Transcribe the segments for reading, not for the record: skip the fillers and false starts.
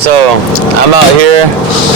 So, I'm out here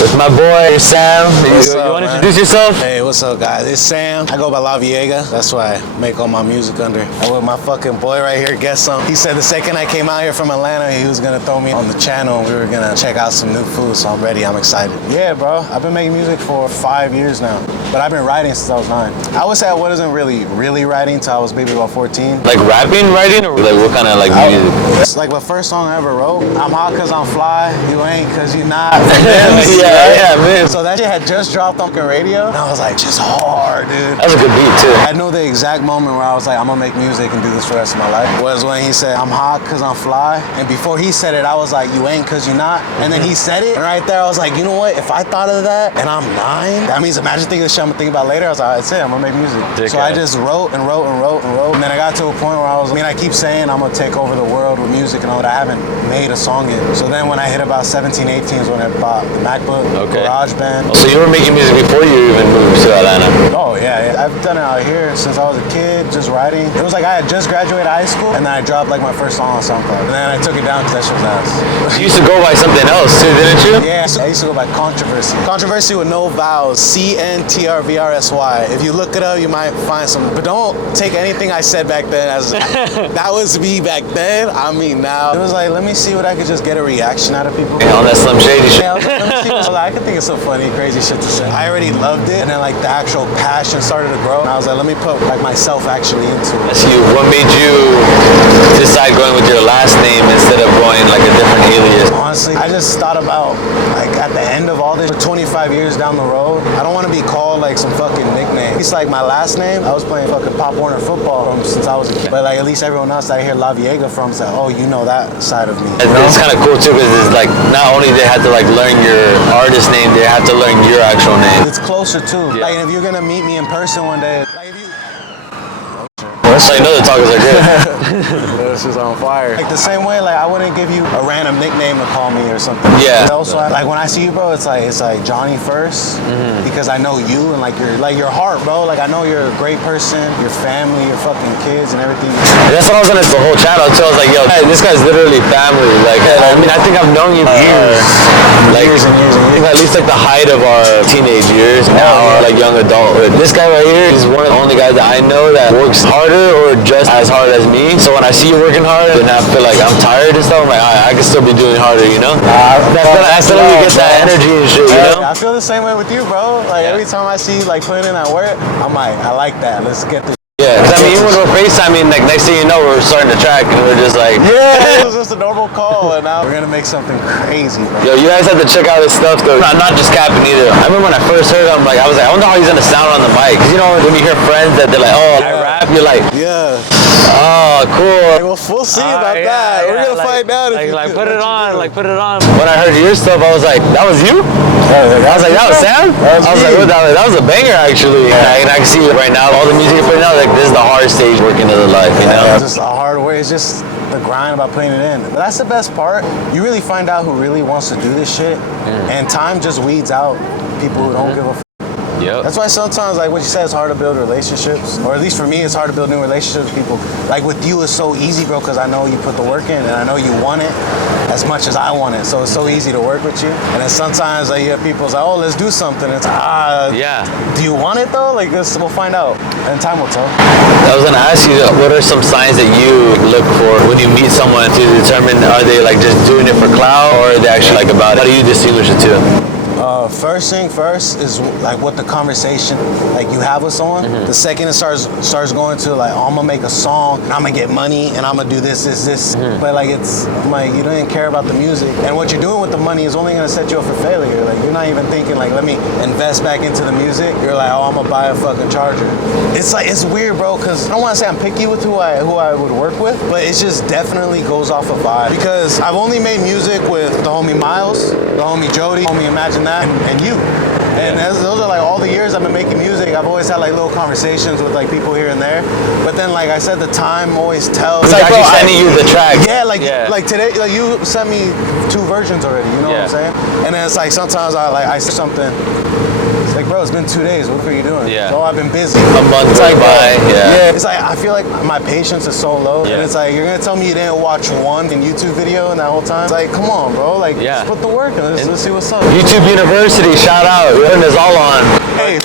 with my boy, Sam. You want to introduce yourself? Hey, what's up, guys? It's Sam. I go by Laveaga. That's why I make all my music under. I'm with my fucking boy right here, Guess Some. He said the second I came out here from Atlanta, he was going to throw me on the channel and we were going to check out some new food, so I'm ready. I'm excited. Yeah, bro. I've been making music for 5 years now, but I've been writing since I was 9. I would say I wasn't really writing until I was maybe about 14. Like rapping, writing, or like what kind of like music? It's like the first song I ever wrote. I'm hot cause I'm fly, you ain't cause you not. yeah, man. So that shit had just dropped on the radio, and I was like, just hard, dude. That was a good beat too. I know the exact moment where I was like, I'm gonna make music and do this for the rest of my life, was when he said, I'm hot cause I'm fly. And before he said it, I was like, you ain't cause you not. And then he said it, and right there I was like, you know what, if I thought of that and I'm 9, that means imagine thinking of shit I'm gonna think about later. I was like, that's it, I'm gonna make music. So I just wrote and wrote and wrote and wrote. And then I got to a point where I keep saying I'm gonna take over the world with music and all that. I haven't made a song yet. So then when I hit about 17, 18 is when I bought the MacBook, GarageBand. So you were making music before you even moved to Atlanta? Oh yeah. I've done it out here since I was a kid, just writing. It was like I had just graduated high school and then I dropped like my first song on SoundCloud. And then I took it down because that shit was ass. You used to go by something else too, didn't you? Yeah, I used to go by Controversy. Controversy with no vowels, CNTRVRSY. If you look it up, you might find some, but don't take anything I said back then as that was me back then. I mean now. It was like, let me see what I could just get a reaction out of people. Yeah, on that Slim Shady shit. Yeah, let me see I could think of some funny, crazy shit to say. I already loved it, and then like the actual passion started to grow. And I was like, let me put like myself actually into it. That's you. What made you decide going with your last name instead of going like a different alias? Honestly, I just thought about like at the end of all this, for 25 years down the road, I don't want to be called like some fucking nickname. It's like my last name. I was playing fucking Pop Warner football since I was a kid. But like at least everyone else that I hear Laveaga from is like, oh, you know that side of me. It's kind of cool too because it's like not only they had to like learn your artist name, they have to learn your actual name. It's closer too. Yeah. Like if you're gonna meet me in person one day, like if you. That's how you know the talkers are good. This is on fire. Like the same way, like I wouldn't give you a random nickname to call me or something. Yeah. Also, like when I see you, bro, it's like Johnny first because I know you and like your heart, bro. Like I know you're a great person, your family, your fucking kids, and everything. That's what I was on the whole channel too. I was like, yo, hey, this guy's literally family. Like, I mean, I think I've known you years, like years and years. At least like the height of our teenage years, now our like young adulthood. This guy right here is one of the only guys that I know that works harder or just as hard as me. So when I see you working hard and I feel like I'm tired and stuff, I'm like, I can still be doing harder, you know? I still get that energy and shit, you know? I feel the same way with you, bro. Like every time I see you like putting in that work, I'm like, I like that. Let's get this. Yeah, because I mean, even when we're FaceTiming, like next thing you know, we're starting to track and we're just like, yeah, it was just a normal call, and now we're gonna make something crazy, bro. Yo, you guys have to check out his stuff though. Not just capping either. I remember when I first heard him, I was like, I wonder how he's gonna sound on the mic. Cause you know, when you hear friends that they're like, oh, I rap, you're like, yeah. Oh, cool. We'll see about that. We're gonna find out. Like put it on, put it on. When I heard your stuff, I was like, that was you? I was like, that was Sam? I was like, that was a banger actually. And I can see it right now, all the music you're putting out, like this is the hard stage working of the life, you know? It's just a hard way. It's just the grind about putting it in. But that's the best part. You really find out who really wants to do this shit, and time just weeds out people who don't give a fuck. Yep. That's why sometimes, like what you said, it's hard to build relationships, or at least for me, it's hard to build new relationships with people. Like with you, it's so easy, bro, because I know you put the work in, and I know you want it as much as I want it. So it's so easy to work with you. And then sometimes like, you have people say, oh, let's do something. It's yeah. Do you want it though? Like this, we'll find out, and time will tell. I was gonna ask you, what are some signs that you look for when you meet someone to determine are they like just doing it for clout, or are they actually like about it? How do you distinguish the two? First thing first is like what the conversation like you have with someone. The second it starts going to like, oh, I'm gonna make a song, and I'm gonna get money, and I'm gonna do this. But like I'm like, you don't even care about the music, and what you're doing with the money is only gonna set you up for failure. Like you're not even thinking like, let me invest back into the music. You're like, oh, I'm gonna buy a fucking charger. It's like, it's weird, bro, because I don't want to say I'm picky with who I would work with, but it just definitely goes off a vibe. Because I've only made music with the homie Miles, the homie Jody, homie Imagine That, and you. And those are like all the years I've been making music. I've always had like little conversations with like people here and there. But then, like I said, the time always tells. It's like, actually sending you the track. Yeah, like Like today, like you sent me 2 versions already. You know what I'm saying? And then it's like sometimes I say something. It's like, bro, it's been 2 days. What are you doing? Yeah. Oh, I've been busy. A month went by. Yeah. It's like I feel like my patience is so low, and it's like you're gonna tell me you didn't watch one YouTube video in that whole time. It's like, come on, bro. Like, just put the work in. Let's see what's up. YouTube University, shout out. We're putting this all on. Hey,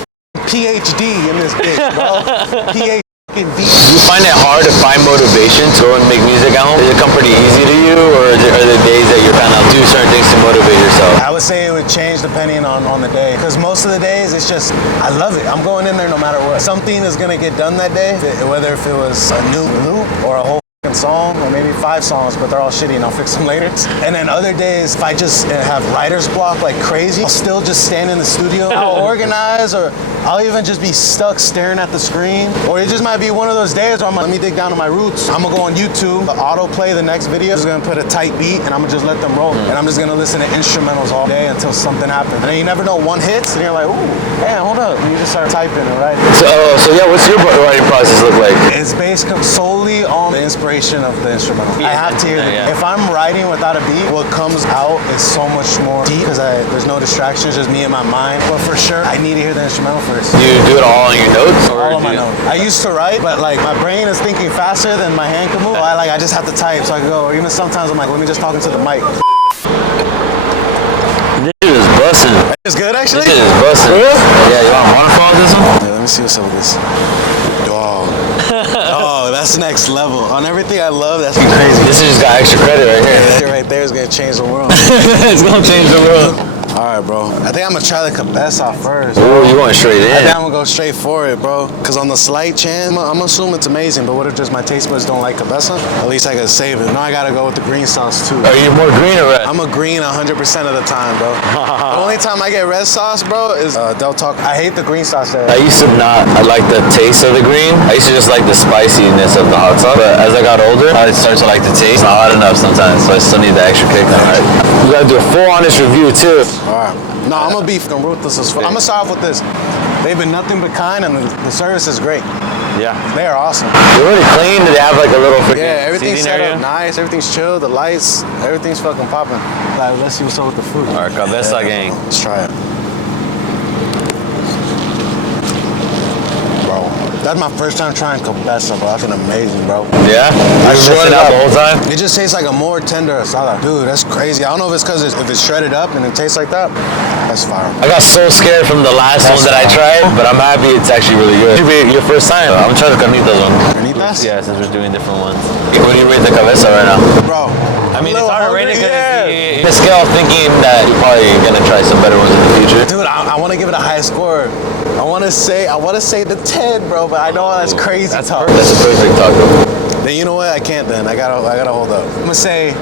PhD in this bitch, bro. PhD. Do you find it hard to find motivation to go and make music at home? Does it come pretty easy to you, or are there days that you're kind of do certain things to motivate yourself? I would say it would change depending on the day, because most of the days it's just, I love it. I'm going in there no matter what. Something is gonna get done that day, whether if it was a new loop or a whole song, or maybe 5 songs, but they're all shitty and I'll fix them later. And then other days, if I just have writer's block like crazy, I'll still just stand in the studio, I'll organize, or I'll even just be stuck staring at the screen. Or it just might be one of those days where I'm like, let me dig down to my roots. I'm gonna go on YouTube, autoplay the next video. I'm just gonna put a tight beat and I'm gonna just let them roll. And I'm just gonna listen to instrumentals all day until something happens. And then you never know, one hits and you're like, ooh, damn, hold up. And you just start typing and writing. So yeah, what's your writing process look like? It's based solely on the inspiration of the instrumental. I have to hear it. If I'm writing without a beat, what comes out is so much more deep because there's no distractions, just me and my mind. But for sure, I need to hear the instrumental first. Do you do it all on your notes? Or all on my notes. I used to write, but like my brain is thinking faster than my hand can move. I just have to type so I can go. Or even sometimes I'm like, let me just talk into the mic. This shit is busting. It's good actually? This shit is busting. Yeah, you want a waterfall with this one? Yeah, let me see what's up with this. Oh, that's next level. On everything I love, that's crazy. This just got extra credit right here. That right there is gonna change the world. It's gonna change the world. All right, bro. I think I'm gonna try the Cabeza first. Ooh, you going straight in. I think I'm gonna go straight for it, bro. Cause on the slight chance, I'm assuming it's amazing, but what if just my taste buds don't like Cabeza? At least I gotta save it. Now I gotta go with the green sauce too. Are you more green or red? I'm a green 100% of the time, bro. The only time I get red sauce, bro, is Del Taco. I hate the green sauce there. I used to not. I like the taste of the green. I used to just like the spiciness of the hot sauce. But as I got older, I started to like the taste. It's not hot enough sometimes, so I still need the extra kick. All right. We gotta do a full honest review too. All right. No, I'm gonna be fucking ruthless as fuck. I'm gonna start off with this. They've been nothing but kind, and the service is great. Yeah. They are awesome. They're really clean. They have like a little freaking everything's set area. up nice. Everything's chill. The lights, everything's fucking popping. Like, let's see what's up with the food. All right, Cabeza gang. Let's try it. Bro, that's my first time trying Cabeza, bro. That's amazing, bro. Yeah? I You swear missed it to out God. the whole time? It just tastes like a more tender asada. Dude, that's crazy. I don't know if it's because if it's shredded up and it tastes like that. That's fire. I got so scared from the last one that I tried, but I'm happy it's actually really good. Should be your first time. I'm trying the Carnitas one. Carnitas? Yeah, since we're doing different ones. What do you rate the Cabeza right now? Bro. I mean, it's hard to rate it hungry, because the scale thinking that you're probably gonna try some better ones in the future. Dude, I want to give it a high score. I want to say the 10, bro, but I know that's crazy. That's a perfect taco. Then you know what? I can't. Then I gotta hold up. I'm gonna say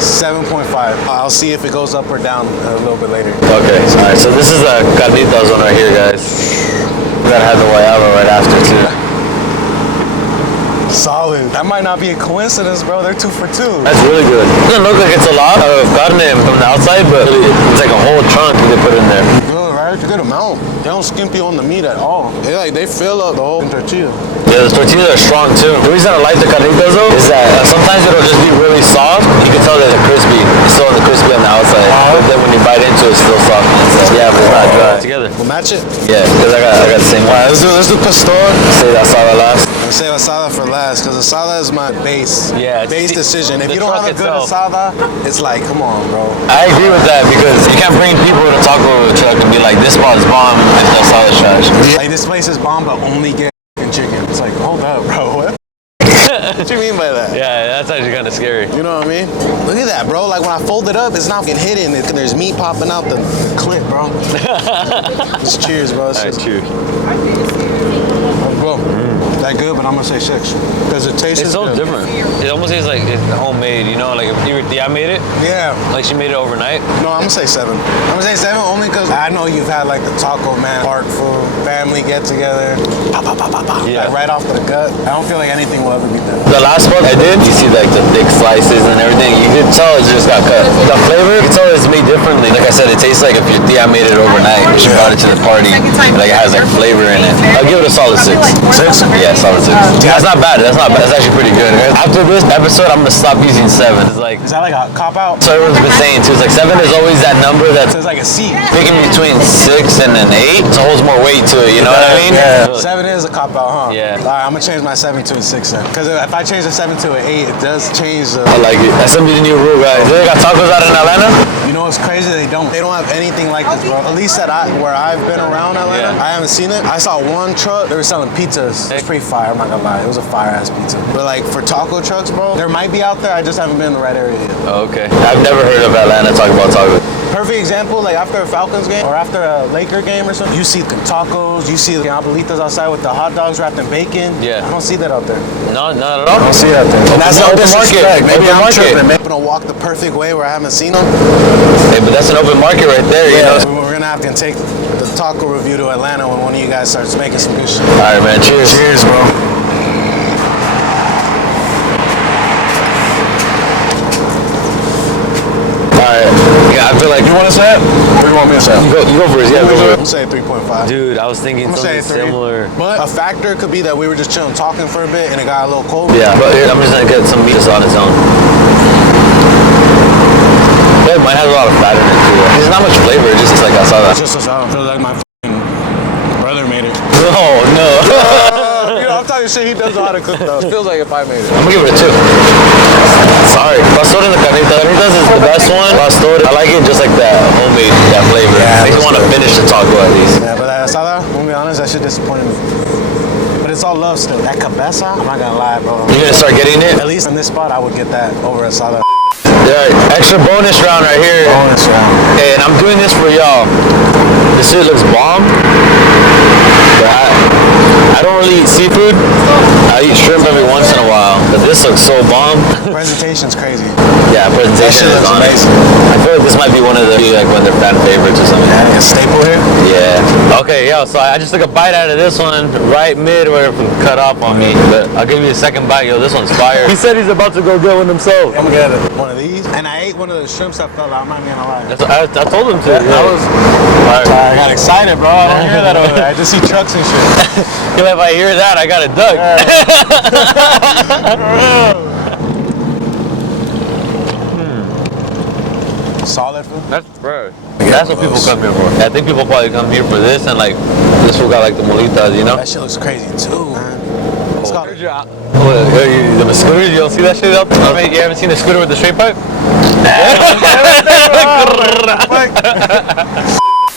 7.5. I'll see if it goes up or down a little bit later. Okay, all right. So this is the Carnitas one right here, guys. We gotta have the guayaba right after too. Solid. That might not be a coincidence, bro. They're 2 for 2. That's really good. It doesn't look like it's a lot of carne from the outside, but it's like a whole chunk they put in there. Good, right? It's a good amount. They don't skimp you on the meat at all. They fill up the whole tortilla. Yeah, the tortillas are strong too. The reason I like the carnitas though is that sometimes it'll just be really soft. You can tell that it's crispy. It's still crispy on the outside, but then when you bite into it, it's still soft on the inside. Yeah, but it's not dry. Together. We'll match it? Yeah, because I got the same one. All right, let's do pastor. Say that asada last. Let's save asada for last, because asada is my base. Yeah, base decision. If the you don't have a good asada, it's like, come on, bro. I agree with that because you can't bring people to the taco truck and be like, this spot is bomb and the asada's trash. Like, this place is bomb, but only get chicken. It's like, hold up, bro. What? What you mean by that? Yeah, that's actually kind of scary. You know what I mean? Look at that, bro. Like, when I fold it up, it's not getting hidden. There's meat popping out the clip, bro. Just cheers, bro. All right, cheers. Bro, that good, but I'm gonna say 6 because it tastes. It's so different. It almost tastes like it's homemade. You know, like if your tia made it. Yeah. Like she made it overnight. No, I'm gonna say 7. I'm gonna say 7 only because I know you've had like the taco man, park food, family get together. Yeah. Like right off the gut. I don't feel like anything will ever be done. The last one I did, you see like the thick slices and everything. You can tell it just got cut. The flavor, you can tell it's made differently. Like I said, it tastes like if your tia made it overnight. She brought it to the party. Like it has like flavor in it. I'll give it a solid 6. 6? Yeah, solid 6. That's not bad. That's not bad. That's actually pretty good. After this episode, I'm gonna stop using 7. It's like, Is that like a cop out? so everyone's been saying too. It's like 7 is always that number that's So it's like a C. picking between 6 and an 8. So it holds more weight to it. You know what I mean? Yeah. 7 is a cop out, huh? Yeah. All right, I'm gonna change my 7 to a 6 then. Because if I change the 7 to an 8, it does change the. I like it. That's gonna be the new rule, guys. They got tacos out in Atlanta. You know what's crazy? They don't have anything like this, bro. At least where I've been around Atlanta, I haven't seen it. I saw one truck. They were selling pizzas. It's pretty fire. I'm not gonna lie. It was a fire ass pizza. But like for taco trucks, bro, there might be out there. I just haven't been in the right area yet. Oh, okay. I've never heard of Atlanta talking about tacos. Perfect example, like after a Falcons game or after a Laker game or something, you see the tacos, you see the abuelitas outside with the hot dogs wrapped in bacon. Yeah. I don't see that out there. No, not at all. I don't see it out there. And that's no Open market. disrespect. Maybe Open I'm market. tripping. Maybe I'm gonna walk the perfect way where I haven't seen them. Hey, but that's an open market right there, you know? We're gonna have to take the taco review to Atlanta when one of you guys starts making some good shit. All right, man. Cheers. Cheers, bro. Yeah, I feel like. You want to say it? Or do you want me to say it? You go first. Yeah, go for it. I'm saying 3.5. Dude, I was thinking something similar. But a factor could be that we were just chilling talking for a bit and it got a little cold. Yeah, but here, I'm just gonna get some meat just on its own. Yeah, mine has a lot of fat in it too. There's not much flavor. It's just like asada. It's just asada. I feel like my brother made it. Oh no. You know, I'm talking shit. He does know how to cook though. It feels like if I made it. I'm gonna give it a 2. Sorry. Pastor and the carnitas. Carnitas is the best one. Pastor, I like it just like that homemade, that flavor. Yeah, I just want to finish the taco at least. Yeah, but that asada, I'm gonna be honest, that shit disappointed me. But it's all love still. That cabeza, I'm not gonna lie, bro. You're gonna start getting it? At least in this spot, I would get that over asada. Yeah, extra bonus round right here. Bonus round. Hey, and I'm doing this for y'all. This shit looks bomb. But I don't really eat seafood. I eat shrimp every once in a while. But this looks so bomb. Presentation's crazy. Yeah, presentation is on it. I feel like this might be one of the like one of their fan favorites or something. Yeah, a staple here. Yeah. Okay, yo, so I just took a bite out of this one right mid where it cut off on me. But I'll give you a second bite, yo. This one's fire. He said he's about to go get one himself. I'm gonna get one of these. And I ate one of the shrimps that fell out. I'm not gonna lie. I told him to. Yeah. I got excited, bro. I don't hear that over there. I just see trucks and shit. If I hear that, I got a duck. Solid food. That's what people come here for. I think people probably come here for this and like this who got like the molitas, you know? That shit looks crazy too, man. It's called The scooters, you don't see that shit out there? You haven't seen the scooter with the straight pipe?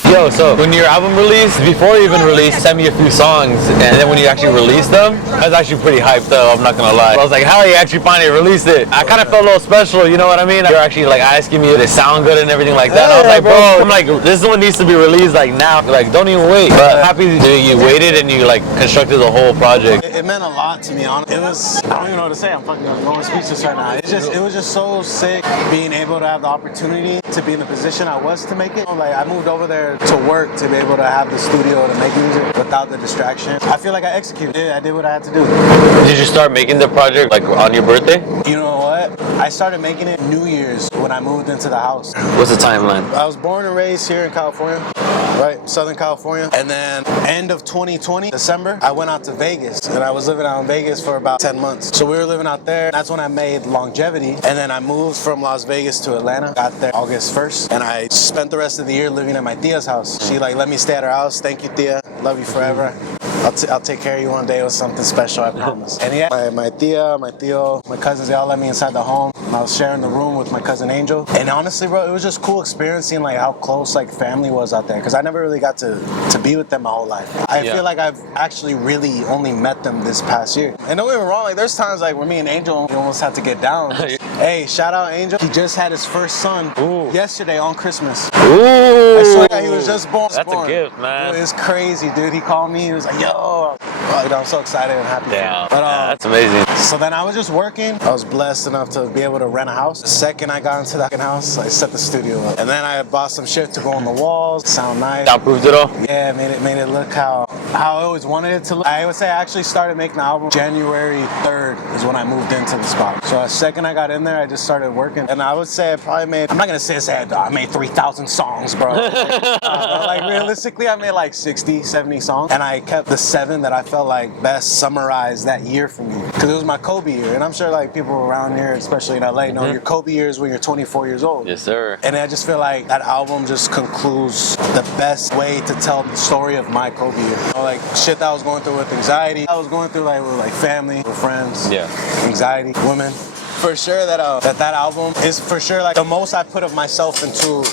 Yo, so when your album released, before you even released, send me a few songs, and then when you actually released them, I was actually pretty hyped up, I'm not gonna lie. I was like, how you actually finally released it? I kind of felt a little special, you know what I mean? You're actually like asking me if they sound good and everything like that. I was like, bro, I'm like, this one needs to be released like now, like don't even wait. But happy that you waited and you like constructed the whole project. It meant a lot to me, honestly. It was, I don't even know what to say. I'm fucking going speechless right now. It was just so sick being able to have the opportunity to be in the position I was to make it. Like I moved over there to work to be able to have the studio to make music without the distraction. I feel like I executed. I did what I had to do. Did you start making the project like on your birthday? You know what? I started making it New Year's when I moved into the house. What's the timeline? I was born and raised here in California, right? Southern California. And then end of 2020, December, I went out to Vegas and I was living out in Vegas for about 10 months. So we were living out there. That's when I made Longevity. And then I moved from Las Vegas to Atlanta. Got there August 1st. And I spent the rest of the year living at my tia's house. She like let me stay at her house. Thank you, tia. Love you forever. I'll take care of you one day with something special, I promise. And yeah, my tia, my tío, my cousins, they all let me inside the home. I was sharing the room with my cousin Angel. And honestly, bro, it was just cool experiencing like how close like family was out there. Because I never really got to be with them my whole life. I feel like I've actually really only met them this past year. And don't get me wrong, like there's times like where me and Angel, we almost had to get down. Hey, shout out Angel. He just had his first son yesterday on Christmas. Ooh. I swear that he was just born. That's a gift, man. Dude, it's crazy, dude. He called me. He was like, yo. I'm so excited and happy. Damn. But, That's amazing. So then I was just working. I was blessed enough to be able to rent a house. The second I got into that house, I set the studio up. And then I bought some shit to go on the walls, sound nice. Soundproofed it all? Yeah, made it look how I always wanted it to look. I would say I actually started making the album January 3rd is when I moved into the spot. So the second I got in there, I just started working. And I would say I probably made, I'm not gonna say I made 3,000 songs, bro. Like realistically, I made like 60, 70 songs. And I kept the 7 that I felt felt like best summarized that year for me, because it was my Kobe year, and I'm sure like people around here, especially in LA, know your Kobe year is when you're 24 years old. Yes, sir. And I just feel like that album just concludes the best way to tell the story of my Kobe year. You know, like shit that I was going through with anxiety, I was going through like with like family, with friends, anxiety, women. For sure that that album is for sure like the most I put of myself into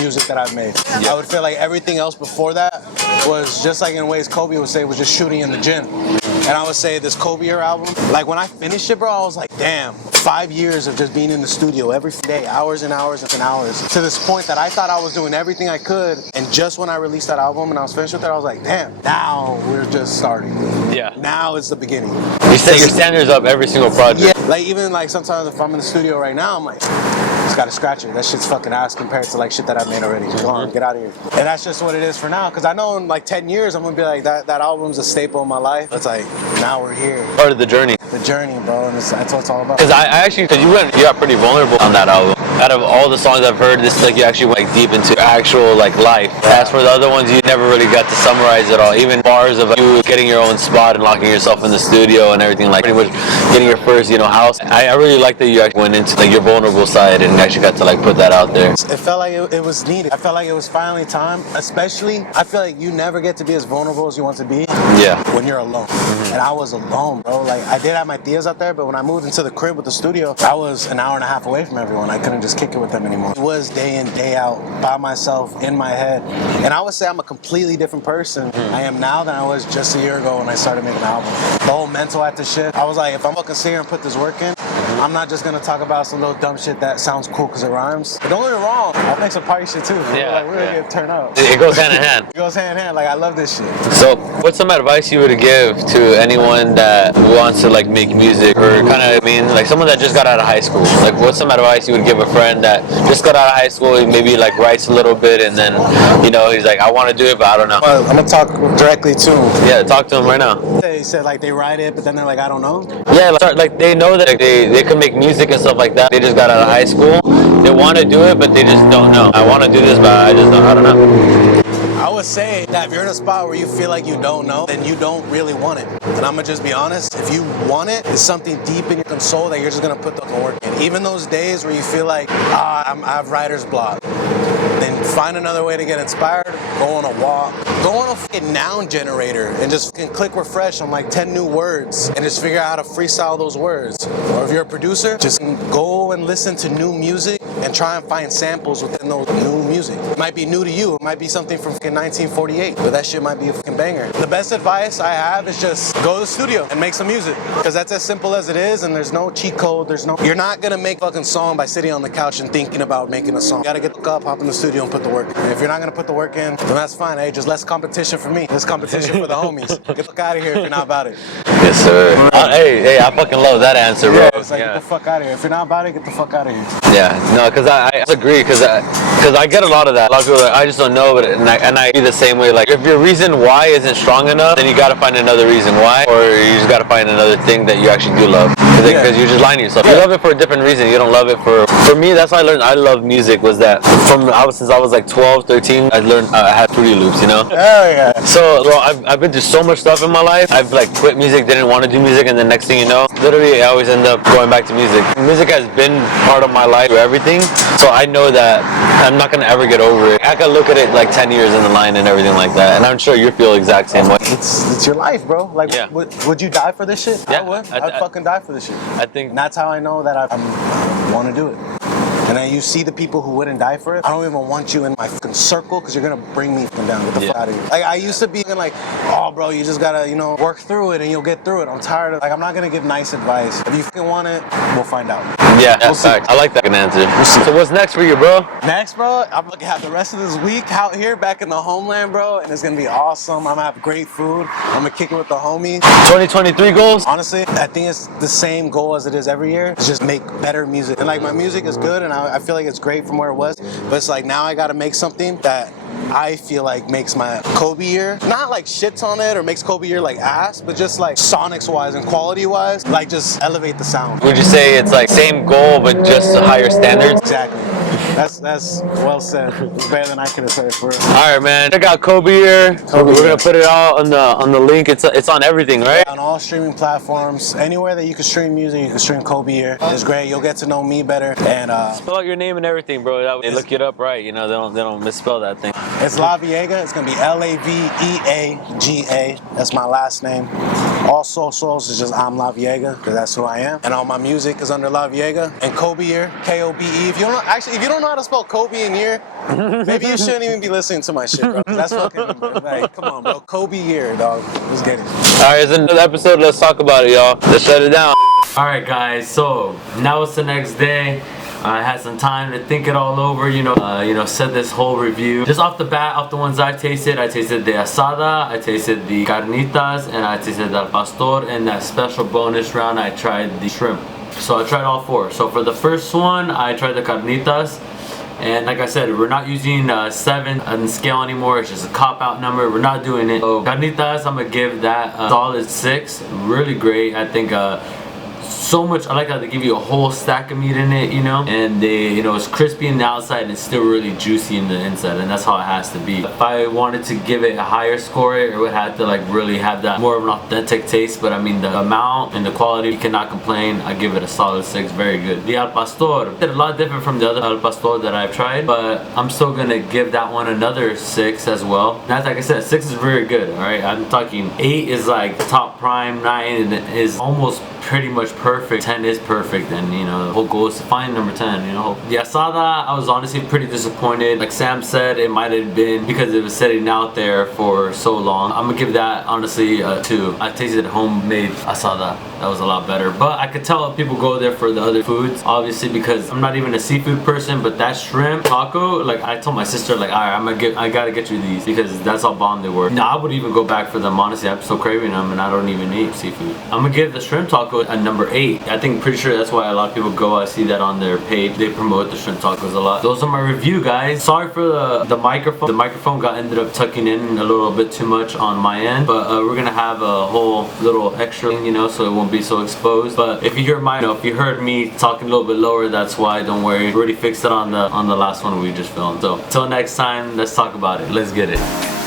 music that I've made. I would feel like everything else before that was just like in ways Kobe would say was just shooting in the gym. And I would say this Kobe year album, like when I finished it, bro, I was like, damn, 5 years of just being in the studio every day, hours and hours and hours, to this point that I thought I was doing everything I could. And just when I released that album and I was finished with it, I was like, damn, now we're just starting. Yeah. Now is the beginning. You set your standards up every single project. Yeah, like even like sometimes if I'm in the studio right now, I'm like, just gotta scratch it. That shit's fucking ass compared to like shit that I made already. Go on, get out of here. And that's just what it is for now. Cause I know in like 10 years, I'm gonna be like, that album's a staple in my life. It's like, now we're here. Part of the journey. The journey, bro, and that's what it's all about. Cause I actually, cause you got pretty vulnerable on that album. Out of all the songs I've heard, this like you actually went like, deep into actual like life. As for the other ones, you never really got to summarize it all. Even bars of like, you getting your own spot and locking yourself in the studio and everything, like pretty much getting your first, house. I really like that you actually went into like your vulnerable side and actually got to like put that out there. It felt like it was needed. I felt like it was finally time. Especially, I feel like you never get to be as vulnerable as you want to be. Yeah. When you're alone. And I was alone, bro. Like I did have my tias out there, but when I moved into the crib with the studio, I was an hour and a half away from everyone. I couldn't just kick it with them anymore. It was day in, day out, by myself, in my head. And I would say I'm a completely different person I am now than I was just a year ago when I started making an album. The whole mental active shit, I was like, if I'm fucking sit here and put this work in, I'm not just gonna talk about some little dumb shit that sounds cool because it rhymes. But don't get me wrong, I'll make some party shit too. Yeah, like, we're gonna get turned up. It goes hand in hand. It goes hand in hand. Like I love this shit. So, what's some advice you would give to anyone that wants to like make music, or kind of like someone that just got out of high school? Like, what's some advice you would give a friend that just got out of high school, maybe like writes a little bit, and then he's like, I want to do it, but I don't know. Well, I'm gonna talk directly to him. Yeah, talk to him right now. They said like they write it, but then they're like, I don't know. Yeah, like they know that they can make music and stuff like that. They just got out of high school. They want to do it, but they just don't know. I want to do this, but I don't know. I would say that if you're in a spot where you feel like you don't know, then you don't really want it. And I'm gonna just be honest, if you want it, it's something deep in your soul that you're just gonna put the work in. Even those days where you feel like, I have writer's block, then find another way to get inspired, go on a walk, go on a fucking noun generator and just fucking click refresh on like 10 new words and just figure out how to freestyle those words. Or if you're a producer, just go and listen to new music and try and find samples within those new music. It might be new to you, it might be something from fucking 1948, but that shit might be a fucking banger. The best advice I have is just go to the studio and make some music, because that's as simple as it is, and there's no cheat code, you're not gonna make a fucking song by sitting on the couch and thinking about making a song. You gotta get up, hop in the studio and put the work in. And if you're not gonna put the work in, then that's fine. Hey, just less competition for me. Less competition for the homies. Get the fuck out of here if you're not about it. Yes, sir. Hey, I fucking love that answer, bro. Yeah, it's like, get the fuck out of here. If you're not about it, get the fuck out of here. Yeah, no, because I agree, because I get a lot of that. A lot of people are like, I just don't know, but and I be the same way. Like, if your reason why isn't strong enough, then you gotta find another reason why, or you just gotta find another thing that you actually do love. Because you're just lying to yourself. You love it for a different reason. You don't love it for me, that's why I learned I love music, was that since I was like 12, 13, I learned I had Fruity Loops, Hell yeah. So, bro, I've been through so much stuff in my life. I've like quit music, didn't want to do music, and then next thing you know, literally I always end up going back to music. Music has been part of my life through everything, so I know that I'm not gonna ever get over it. I can look at it like 10 years in the line and everything like that, and I'm sure you feel the exact same way. It's your life, bro. Like, would you die for this shit? Yeah, I would. I'd fucking die for this shit. I think, and that's how I know that I want to do it. And then you see the people who wouldn't die for it. I don't even want you in my fucking circle, because you're gonna bring me down. Get the fuck out of here. Like, I used to be like, oh, bro, you just gotta, work through it and you'll get through it. I'm tired of, I'm not gonna give nice advice. If you fucking want it, we'll find out. Yeah, we'll fact. I like that answer. We'll see. So what's next for you, bro? Next, bro, I'm gonna have the rest of this week out here back in the homeland, bro, and it's gonna be awesome. I'm gonna have great food. I'm gonna kick it with the homies. 2023 goals? Honestly, I think it's the same goal as it is every year. It's just make better music. And like, my music is good, and I feel like it's great from where it was, but it's like now I gotta make something that I feel like makes my Kobe year, not like shits on it or makes Kobe year like ass, but just like sonics wise and quality wise, like just elevate the sound. Would you say it's like same goal but just higher standards? Exactly. That's well said. It's better than I could have said it for real. All right, man. Check out Kobe here. We're gonna put it all on the link. It's on everything, right? On all streaming platforms, anywhere that you can stream music, you can stream Kobe here. It's great. You'll get to know me better. And spell out your name and everything, bro. That way they look it up right. You know, they don't misspell that thing. It's Laveaga. It's gonna be Laveaga. That's my last name. All socials is just I'm Laveaga, because that's who I am. And all my music is under Laveaga. And Kobe here, K-O-B-E. If you don't know how to spell Kobe in here, maybe you shouldn't even be listening to my shit, bro. That's fucking like, come on, bro. Kobe here, dog. Let's get it. All right, it's another episode. Let's talk about it, y'all. Let's shut it down. All right, guys. So now it's the next day. I had some time to think it all over, set this whole review. Just off the bat, off the ones I tasted the ASADA, I tasted the CARNITAS, and I tasted the Al Pastor. And that special bonus round, I tried the shrimp. So I tried all four. So for the first one, I tried the CARNITAS. And like I said, we're not using 7 on the scale anymore. It's just a cop-out number. We're not doing it. So CARNITAS, I'm gonna give that a solid 6. Really great. I think so much. I like how they give you a whole stack of meat in it, and it's crispy in the outside and it's still really juicy in the inside, and that's how it has to be. If I wanted to give it a higher score, it would have to like really have that more of an authentic taste, but I mean the amount and the quality, you cannot complain. I give it a solid 6. Very good. The Al Pastor, a lot different from the other Al Pastor that I've tried, but I'm still gonna give that one another 6 as well. That's like I said, 6 is very good. All right, I'm talking 8 is like top prime, 9 is almost pretty much perfect, 10 is perfect, and the whole goal is to find number 10. The ASADA, I was honestly pretty disappointed. Like Sam said, it might have been because it was sitting out there for so long. I'm gonna give that honestly a 2. I tasted homemade ASADA. That was a lot better, but I could tell people go there for the other foods, obviously, because I'm not even a seafood person. But that shrimp taco, like I told my sister, like, all right, I gotta get you these because that's how bomb they were. Now I would even go back for them, honestly. I'm so craving them, and I don't even eat seafood. I'm gonna give the shrimp taco a number 8. I think pretty sure that's why a lot of people go. I see that on their page. They promote the shrimp tacos a lot. Those are my review, guys. Sorry for the microphone. The microphone ended up tucking in a little bit too much on my end, but we're gonna have a whole little extra, so it won't be so exposed. But if you hear if you heard me talking a little bit lower, that's why. Don't worry. We already fixed it on the last one we just filmed. So till next time, let's talk about it. Let's get it.